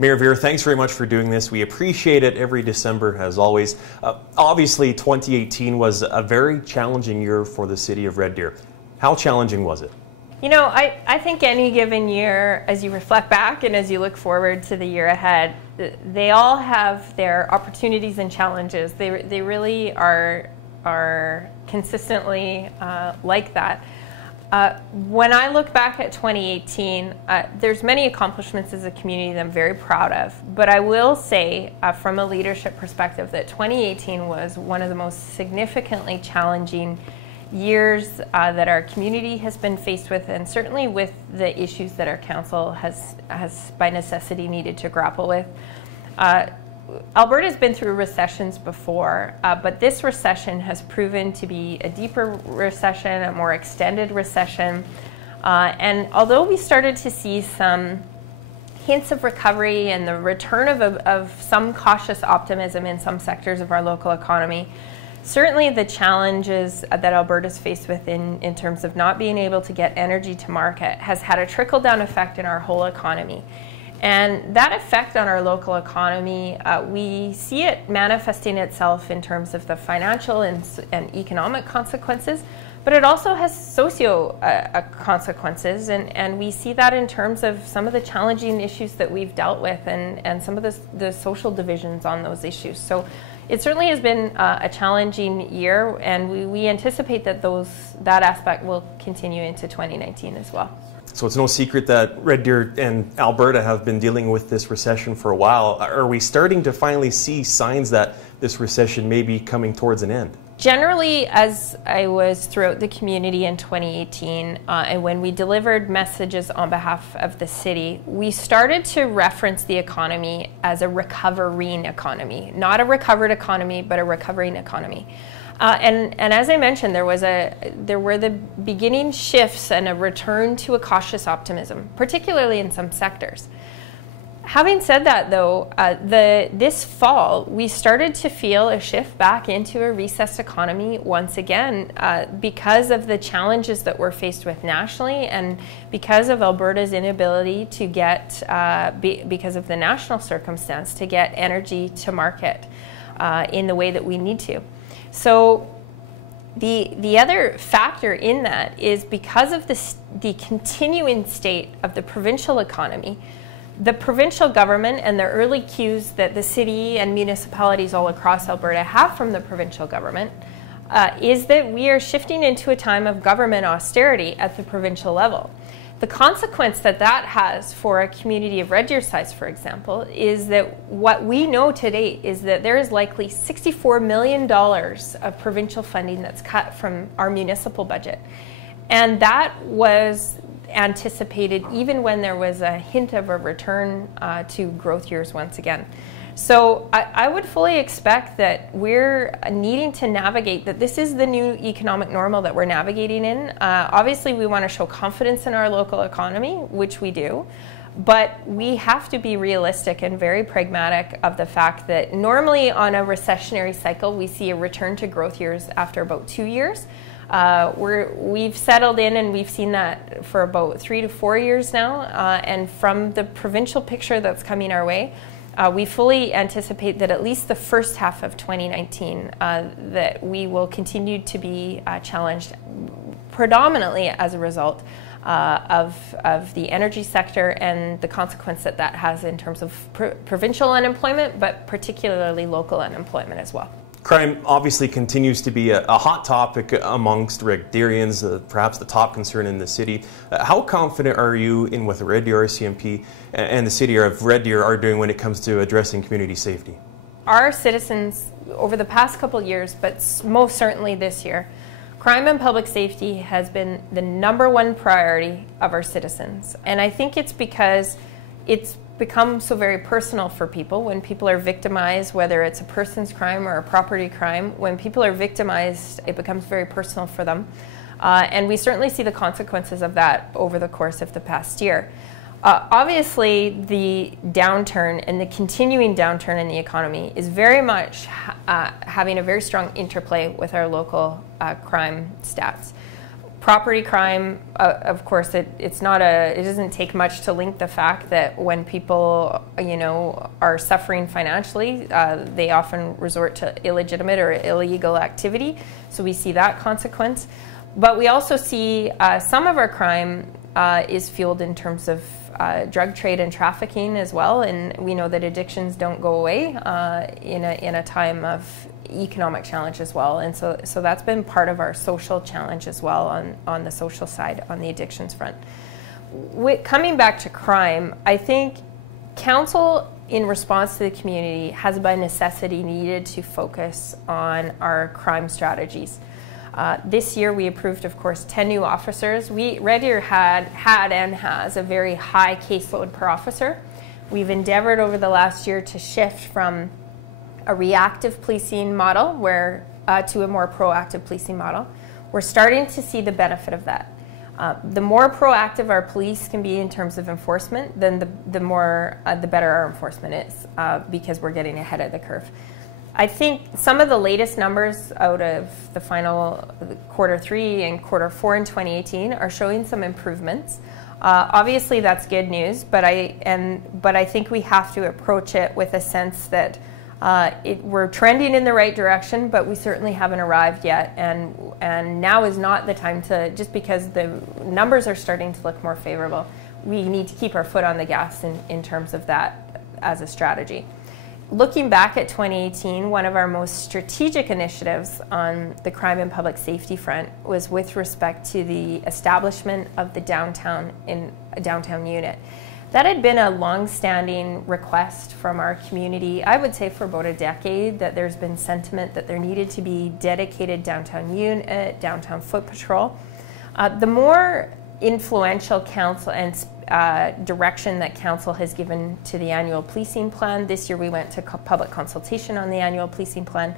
Mayor Veer, thanks very much for doing this. We appreciate it every December, as always. Obviously, 2018 was a very challenging year for the city of Red Deer. How challenging was it? You know, I think any given year, as you reflect back and as you look forward to the year ahead, they all have their opportunities and challenges. They really are consistently like that. When I look back at 2018, there's many accomplishments as a community that I'm very proud of. But I will say, from a leadership perspective, that 2018 was one of the most significantly challenging years that our community has been faced with, and certainly with the issues that our council has by necessity needed to grapple with. Alberta's been through recessions before, but this recession has proven to be a deeper recession, a more extended recession. And although we started to see some hints of recovery and the return of some cautious optimism in some sectors of our local economy, certainly the challenges that Alberta's faced with in terms of not being able to get energy to market has had a trickle-down effect in our whole economy. And that effect on our local economy, we see it manifesting itself in terms of the financial and economic consequences, but it also has socio consequences, and we see that in terms of some of the challenging issues that we've dealt with and some of the social divisions on those issues. So it certainly has been a challenging year, and we anticipate that that aspect will continue into 2019 as well. So it's no secret that Red Deer and Alberta have been dealing with this recession for a while. Are we starting to finally see signs that this recession may be coming towards an end? Generally, as I was throughout the community in 2018, and when we delivered messages on behalf of the city, we started to reference the economy as a recovering economy. Not a recovered economy, but a recovering economy. And as I mentioned, there were the beginning shifts and a return to a cautious optimism, particularly in some sectors. Having said that, though, this fall we started to feel a shift back into a recessed economy once again because of the challenges that we're faced with nationally, and because of Alberta's inability to get, because of the national circumstance, to get energy to market in the way that we need to. So the other factor in that is because of the continuing state of the provincial economy, the provincial government and the early cues that the city and municipalities all across Alberta have from the provincial government is that we are shifting into a time of government austerity at the provincial level. The consequence that has for a community of Red Deer size, for example, is that what we know to date is that there is likely $64 million of provincial funding that's cut from our municipal budget. And that was anticipated even when there was a hint of a return to growth years once again. So I would fully expect that we're needing to navigate, that this is the new economic normal that we're navigating in. Obviously, we want to show confidence in our local economy, which we do, but we have to be realistic and very pragmatic of the fact that normally on a recessionary cycle, we see a return to growth years after about 2 years. We've settled in, and we've seen that for about 3 to 4 years now, and from the provincial picture that's coming our way, we fully anticipate that at least the first half of 2019 that we will continue to be challenged predominantly as a result of the energy sector and the consequence that has in terms of provincial unemployment, but particularly local unemployment as well. Crime obviously continues to be a hot topic amongst Red Deerians, perhaps the top concern in the city. How confident are you in what the Red Deer RCMP and the city of Red Deer are doing when it comes to addressing community safety? Our citizens, over the past couple of years, but most certainly this year, crime and public safety has been the #1 priority of our citizens. And I think it's because it's become so very personal for people. When people are victimized, whether it's a person's crime or a property crime, when people are victimized, it becomes very personal for them. And we certainly see the consequences of that over the course of the past year. Obviously, the downturn and the continuing downturn in the economy is very much having a very strong interplay with our local crime stats. Property crime, of course, it doesn't take much to link the fact that when people, are suffering financially, they often resort to illegitimate or illegal activity. So we see that consequence. But we also see some of our crime is fueled in terms of drug trade and trafficking as well. And we know that addictions don't go away in a time of economic challenge as well, and so that's been part of our social challenge as well on the social side, on the addictions front. Coming back to crime, I think council, in response to the community, has by necessity needed to focus on our crime strategies. This year we approved, of course, 10 new officers. Red Deer had and has a very high caseload per officer. We've endeavored over the last year to shift from a reactive policing model to a more proactive policing model. We're starting to see the benefit of that. The more proactive our police can be in terms of enforcement, then the better our enforcement is, because we're getting ahead of the curve. I think some of the latest numbers out of the final Q3 and Q4 in 2018 are showing some improvements. Obviously, that's good news, but I think we have to approach it with a sense that we're trending in the right direction, but we certainly haven't arrived yet, and now is not the time to, just because the numbers are starting to look more favorable, we need to keep our foot on the gas in terms of that as a strategy. Looking back at 2018, one of our most strategic initiatives on the crime and public safety front was with respect to the establishment of the downtown unit. That had been a long-standing request from our community, I would say for about a decade, that there's been sentiment that there needed to be dedicated downtown unit, downtown foot patrol. The more influential council and direction that council has given to the annual policing plan, this year we went to public consultation on the annual policing plan,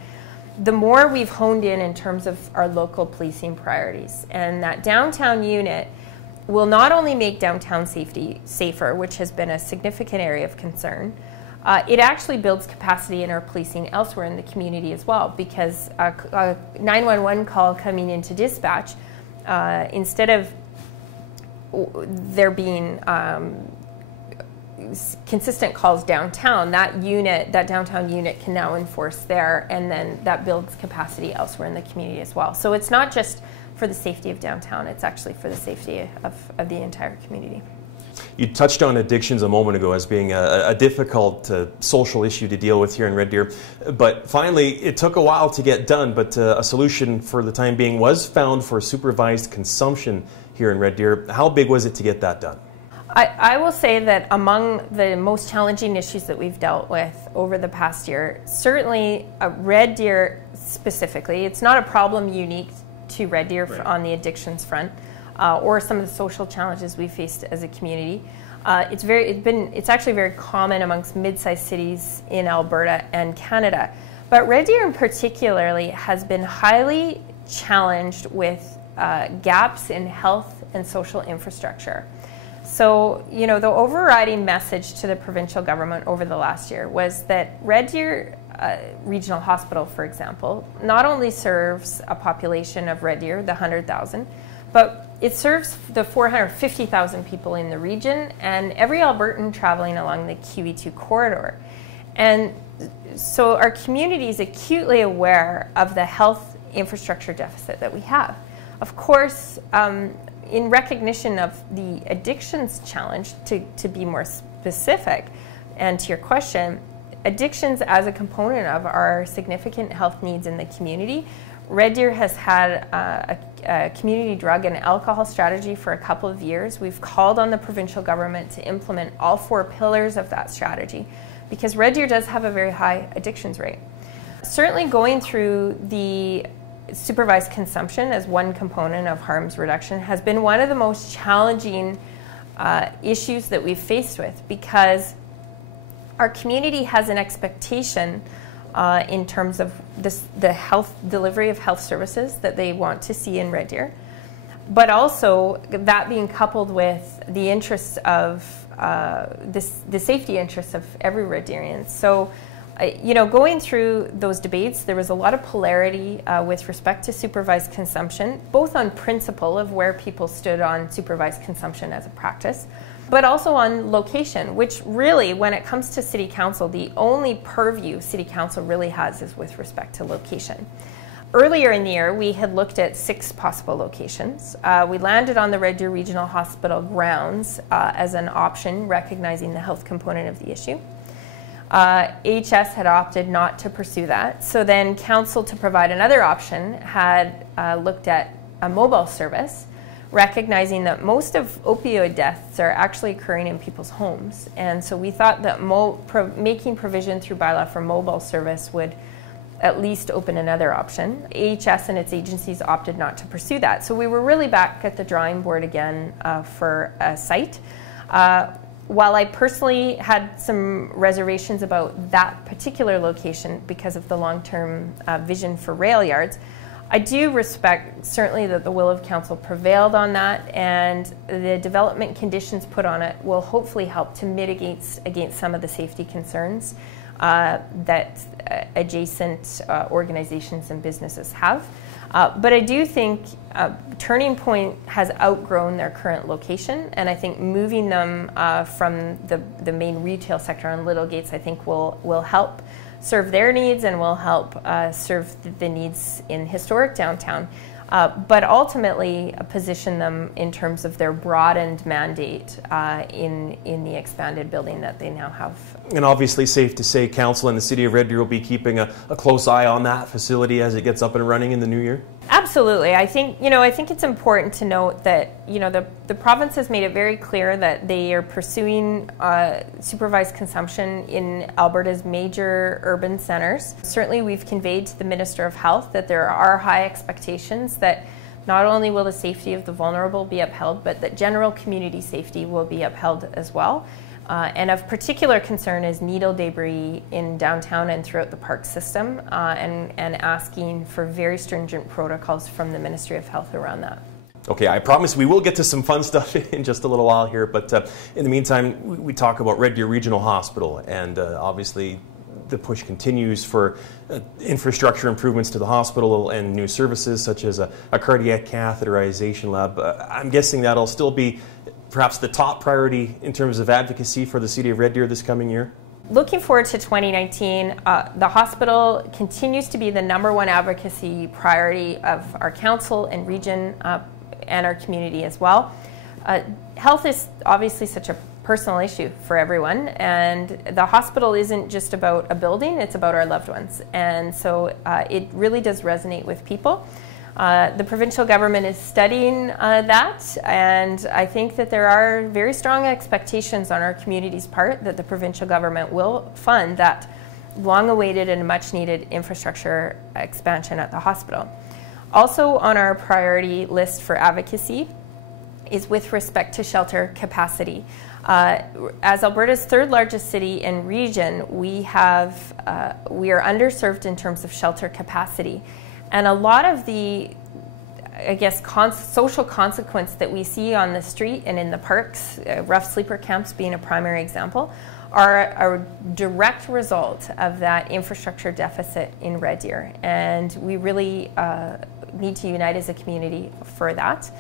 the more we've honed in terms of our local policing priorities. And that downtown unit will not only make downtown safety safer, which has been a significant area of concern, it actually builds capacity in our policing elsewhere in the community as well, because a 911 call coming into dispatch, instead of there being consistent calls downtown, that downtown unit can now enforce there, and then that builds capacity elsewhere in the community as well. So it's not just for the safety of downtown, it's actually for the safety of the entire community. You touched on addictions a moment ago as being a difficult social issue to deal with here in Red Deer, but finally it took a while to get done, but a solution for the time being was found for supervised consumption here in Red Deer. How big was it to get that done? I will say that among the most challenging issues that we've dealt with over the past year, certainly Red Deer specifically, it's not a problem unique to Red Deer on the addictions front, or some of the social challenges we faced as a community. It's actually very common amongst mid-sized cities in Alberta and Canada. But Red Deer in particularly has been highly challenged with gaps in health and social infrastructure. So, the overriding message to the provincial government over the last year was that Red Deer Regional Hospital, for example, not only serves a population of Red Deer, the 100,000, but it serves the 450,000 people in the region and every Albertan traveling along the QE2 corridor. And so our community is acutely aware of the health infrastructure deficit that we have. Of course, in recognition of the addictions challenge, to be more specific, and to your question, addictions as a component of our significant health needs in the community. Red Deer has had a community drug and alcohol strategy for a couple of years. We've called on the provincial government to implement all 4 pillars of that strategy, because Red Deer does have a very high addictions rate. Certainly going through the supervised consumption as one component of harms reduction has been one of the most challenging issues that we've faced with, because our community has an expectation in terms of the health delivery of health services that they want to see in Red Deer, but also that being coupled with the interests of the safety interests of every Red Deerian. So Going through those debates, there was a lot of polarity with respect to supervised consumption, both on principle of where people stood on supervised consumption as a practice, but also on location, which really, when it comes to City Council, the only purview City Council really has is with respect to location. Earlier in the year, we had looked at 6 possible locations. We landed on the Red Deer Regional Hospital grounds as an option, recognizing the health component of the issue. HS had opted not to pursue that. So then Council, to provide another option, had looked at a mobile service, recognizing that most of opioid deaths are actually occurring in people's homes. And so we thought that making provision through bylaw for mobile service would at least open another option. AHS and its agencies opted not to pursue that. So we were really back at the drawing board again for a site. While I personally had some reservations about that particular location because of the long-term vision for rail yards, I do respect certainly that the will of Council prevailed on that, and the development conditions put on it will hopefully help to mitigate against some of the safety concerns that adjacent organizations and businesses have. But I do think Turning Point has outgrown their current location, and I think moving them from the main retail sector on Little Gates, I think will help serve their needs and will help serve the needs in historic downtown. But ultimately position them in terms of their broadened mandate in the expanded building that they now have. And obviously safe to say Council and the City of Red Deer will be keeping a close eye on that facility as it gets up and running in the new year? Absolutely. I think it's important to note that the province has made it very clear that they are pursuing supervised consumption in Alberta's major urban centres. Certainly we've conveyed to the Minister of Health that there are high expectations that not only will the safety of the vulnerable be upheld, but that general community safety will be upheld as well. And of particular concern is needle debris in downtown and throughout the park system, and asking for very stringent protocols from the Ministry of Health around that. Okay, I promise we will get to some fun stuff in just a little while here, but in the meantime, we talk about Red Deer Regional Hospital, and obviously the push continues for infrastructure improvements to the hospital and new services such as a cardiac catheterization lab. I'm guessing that'll still be perhaps the top priority in terms of advocacy for the City of Red Deer this coming year? Looking forward to 2019, the hospital continues to be the #1 advocacy priority of our council and region and our community as well. Health is obviously such a personal issue for everyone, and the hospital isn't just about a building, it's about our loved ones. And so it really does resonate with people. The provincial government is studying that, and I think that there are very strong expectations on our community's part that the provincial government will fund that long-awaited and much-needed infrastructure expansion at the hospital. Also on our priority list for advocacy is with respect to shelter capacity. As Alberta's 3rd largest city and region, we are underserved in terms of shelter capacity. And a lot of the, I guess, social consequence that we see on the street and in the parks, rough sleeper camps being a primary example, are a direct result of that infrastructure deficit in Red Deer. And we really need to unite as a community for that.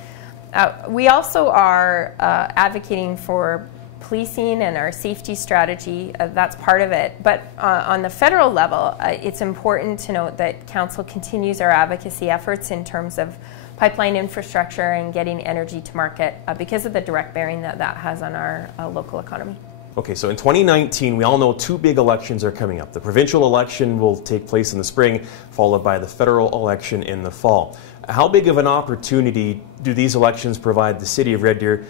We also are advocating for policing and our safety strategy. That's part of it. But on the federal level, it's important to note that Council continues our advocacy efforts in terms of pipeline infrastructure and getting energy to market because of the direct bearing that has on our local economy. Okay, so in 2019, we all know 2 big elections are coming up. The provincial election will take place in the spring, followed by the federal election in the fall. How big of an opportunity do these elections provide the City of Red Deer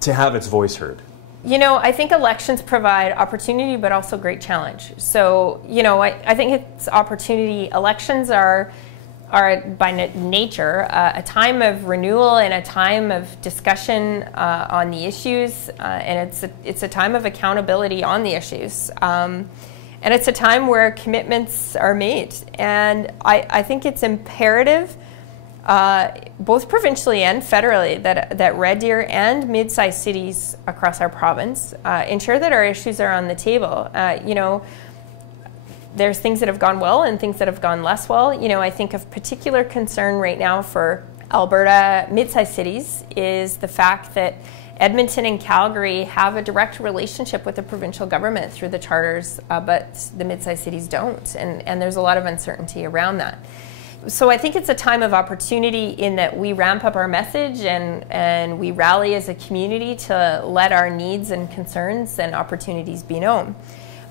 to have its voice heard? I think elections provide opportunity, but also great challenge. So, I think it's opportunity. Elections are by nature a time of renewal and a time of discussion on the issues, and it's a time of accountability on the issues. And it's a time where commitments are made. And I think it's imperative, both provincially and federally, that Red Deer and mid-sized cities across our province ensure that our issues are on the table. there's things that have gone well and things that have gone less well. You know, I think of particular concern right now for Alberta mid-sized cities is the fact that Edmonton and Calgary have a direct relationship with the provincial government through the charters, but the mid-sized cities don't, and there's a lot of uncertainty around that. So I think it's a time of opportunity in that we ramp up our message and we rally as a community to let our needs and concerns and opportunities be known.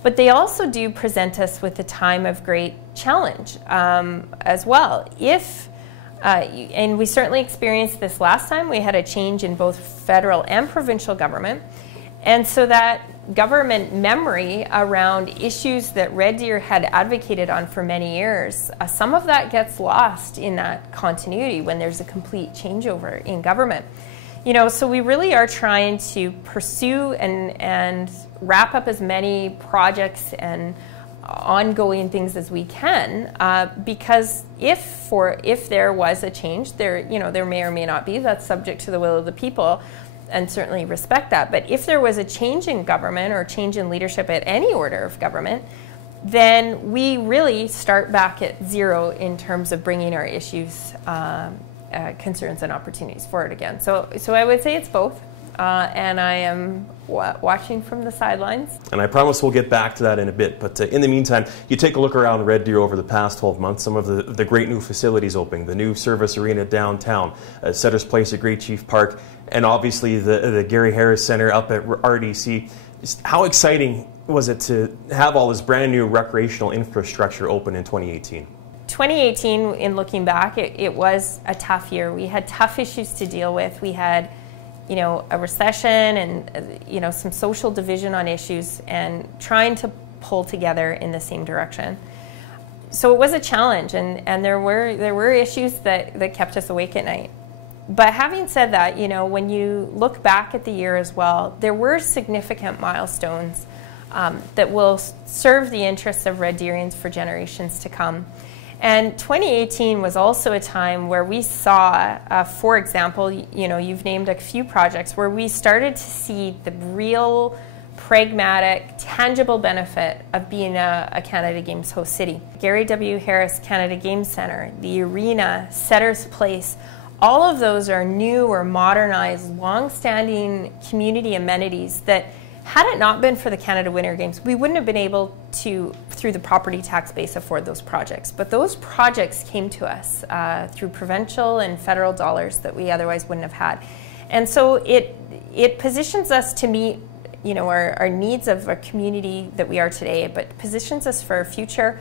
But they also do present us with a time of great challenge as well. And we certainly experienced this last time. We had a change in both federal and provincial government. And so that government memory around issues that Red Deer had advocated on for many years, some of that gets lost in that continuity when there's a complete changeover in government. You know, so we really are trying to pursue and wrap up as many projects and ongoing things as we can, because if there was a change, there may or may not be, that's subject to the will of the people, and certainly respect that. But if there was a change in government or change in leadership at any order of government, then we really start back at zero in terms of bringing our issues, concerns and opportunities forward again. So I would say it's both. And I am watching from the sidelines. And I promise we'll get back to that in a bit. But in the meantime, you take a look around Red Deer over the past 12 months, some of the great new facilities opening, the new service arena downtown, Setter's Place at Great Chief Park, and obviously the Gary Harris Center up at RDC. How exciting was it to have all this brand new recreational infrastructure open in 2018? 2018, in looking back, it was a tough year. We had tough issues to deal with. We had a recession and, some social division on issues and trying to pull together in the same direction. So it was a challenge, and there were issues that kept us awake at night. But having said that, when you look back at the year as well, there were significant milestones that will serve the interests of Red Deerians for generations to come. And 2018 was also a time where we saw, for example, you've named a few projects where we started to see the real, pragmatic, tangible benefit of being a Canada Games host city. Gary W. Harris Canada Games Centre, the arena, Setter's Place, all of those are new or modernized, long-standing community amenities that, had it not been for the Canada Winter Games, we wouldn't have been able to, through the property tax base, afford those projects. But those projects came to us through provincial and federal dollars that we otherwise wouldn't have had. And so it positions us to meet our needs of a community that we are today, but positions us for our future.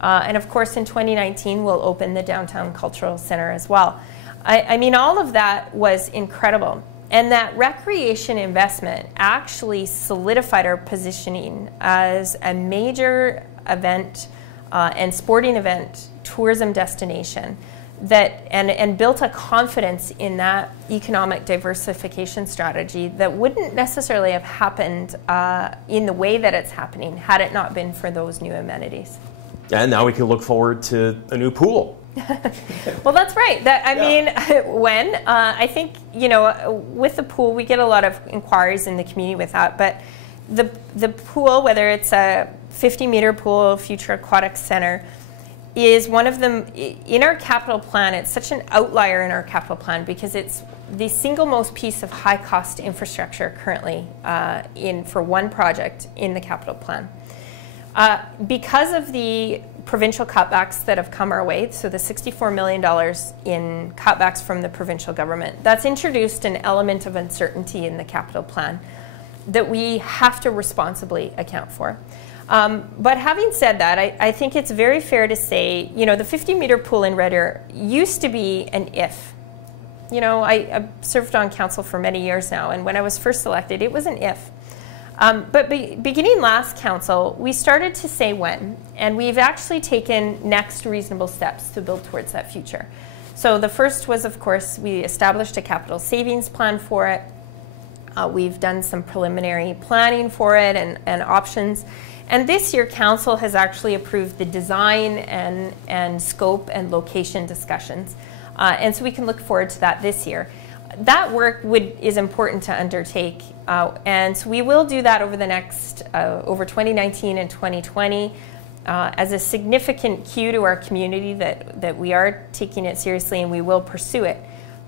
And of course, in 2019, we'll open the Downtown Cultural Center as well. I mean, all of that was incredible. And that recreation investment actually solidified our positioning as a major event and sporting event tourism destination and built a confidence in that economic diversification strategy that wouldn't necessarily have happened in the way that it's happening had it not been for those new amenities. And now we can look forward to a new pool. Well, that's right. I think, with the pool, we get a lot of inquiries in the community with that, but the pool, whether it's a 50-meter pool, future aquatic center, is one of them in our capital plan. It's such an outlier in our capital plan because it's the single most piece of high-cost infrastructure currently for one project in the capital plan. Because of the provincial cutbacks that have come our way, so the $64 million in cutbacks from the provincial government, that's introduced an element of uncertainty in the capital plan that we have to responsibly account for. But having said that, I think it's very fair to say, the 50-meter pool in Red Deer used to be an if. I served on council for many years now, and when I was first elected, it was an if. But beginning last council, we started to say when, and we've actually taken next reasonable steps to build towards that future. So the first was, of course, we established a capital savings plan for it. We've done some preliminary planning for it and options. And this year, council has actually approved the design and scope and location discussions. And so we can look forward to that this year. That work is important to undertake, and so we will do that over the next, over 2019 and 2020. as a significant cue to our community that we are taking it seriously and we will pursue it.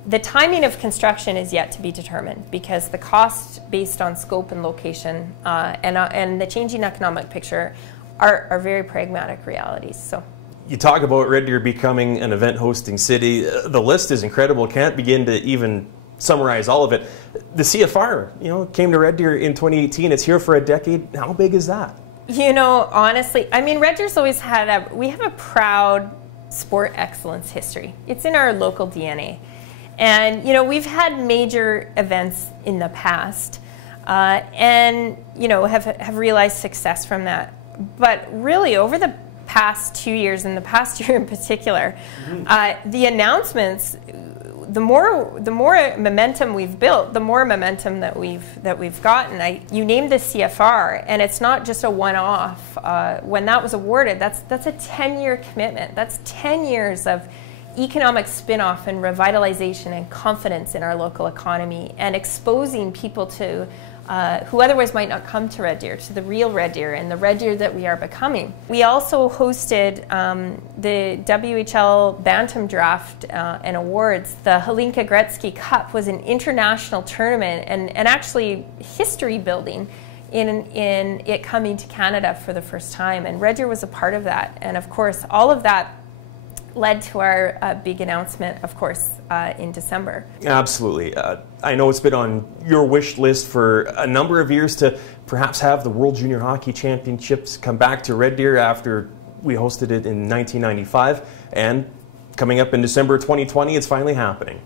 The timing of construction is yet to be determined because the cost based on scope and location and the changing economic picture are very pragmatic realities. So, you talk about Red Deer becoming an event hosting city. The list is incredible. Can't begin to even summarize all of it. The CFR, came to Red Deer in 2018. It's here for a decade. How big is that? Honestly, I mean, Red Deer's always had we have a proud sport excellence history. It's in our local DNA. And, we've had major events in the past and, have realized success from that. But really, over the past 2 years, and the past year in particular, the announcements, the more momentum we've built, the more momentum that we've gotten. You named the CFR, and it's not just a one-off. When that was awarded, that's a 10-year commitment. That's 10 years of economic spin-off and revitalization and confidence in our local economy, and exposing people to who otherwise might not come to Red Deer, to the real Red Deer and the Red Deer that we are becoming. We also hosted the WHL Bantam Draft and Awards. The Hlinka Gretzky Cup was an international tournament and actually history building in it coming to Canada for the first time. And Red Deer was a part of that. And of course, all of that led to our big announcement, of course, in December. Absolutely. I know it's been on your wish list for a number of years to perhaps have the World Junior Hockey Championships come back to Red Deer after we hosted it in 1995. And coming up in December 2020, it's finally happening.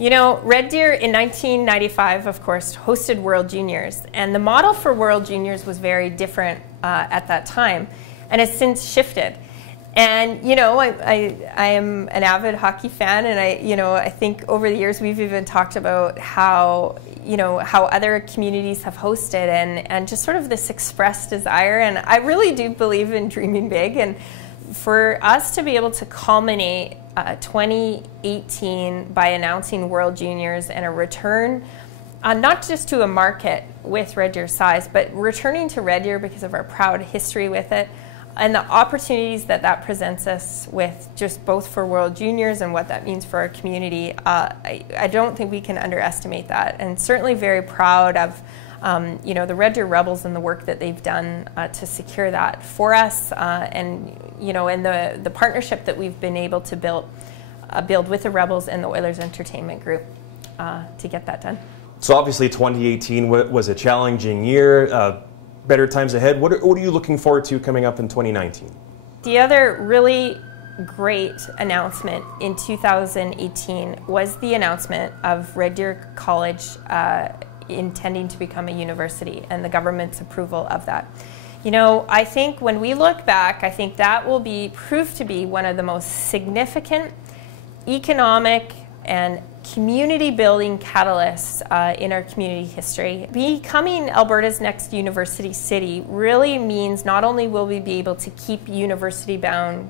Red Deer in 1995, of course, hosted World Juniors. And the model for World Juniors was very different at that time and has since shifted. And I am an avid hockey fan, and I think over the years we've even talked about how other communities have hosted and just sort of this expressed desire. And I really do believe in dreaming big, and for us to be able to culminate 2018 by announcing World Juniors and a return not just to a market with Red Deer size, but returning to Red Deer because of our proud history with it. And the opportunities that presents us with, just both for World Juniors and what that means for our community, I don't think we can underestimate that. And certainly very proud of the Red Deer Rebels and the work that they've done to secure that for us, and the partnership that we've been able to build with the Rebels and the Oilers Entertainment Group to get that done. So obviously 2018 was a challenging year. Better times ahead. What are you looking forward to coming up in 2019? The other really great announcement in 2018 was the announcement of Red Deer College intending to become a university and the government's approval of that. I think when we look back, I think that will prove to be one of the most significant economic and community building catalysts in our community history. Becoming Alberta's next university city really means not only will we be able to keep university-bound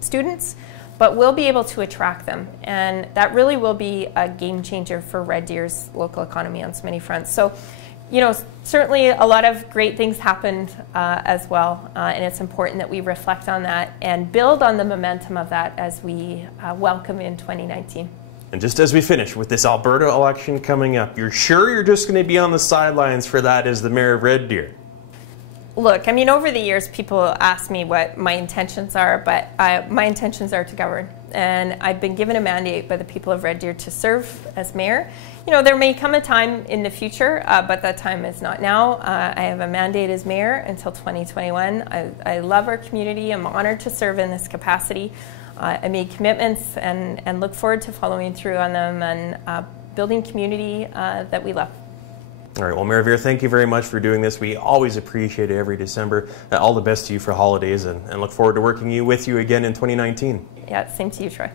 students, but we'll be able to attract them. And that really will be a game changer for Red Deer's local economy on so many fronts. So, certainly a lot of great things happened as well, and it's important that we reflect on that and build on the momentum of that as we welcome in 2019. And just as we finish with this Alberta election coming up, you're sure you're just going to be on the sidelines for that as the mayor of Red Deer? Look, I mean, over the years, people ask me what my intentions are, but my intentions are to govern. And I've been given a mandate by the people of Red Deer to serve as mayor. There may come a time in the future, but that time is not now. I have a mandate as mayor until 2021. I love our community. I'm honored to serve in this capacity. I made commitments and look forward to following through on them and building community that we love. All right, well, Mayor Veer, thank you very much for doing this. We always appreciate it every December. All the best to you for holidays, and look forward to working with you again in 2019. Yeah, same to you, Troy.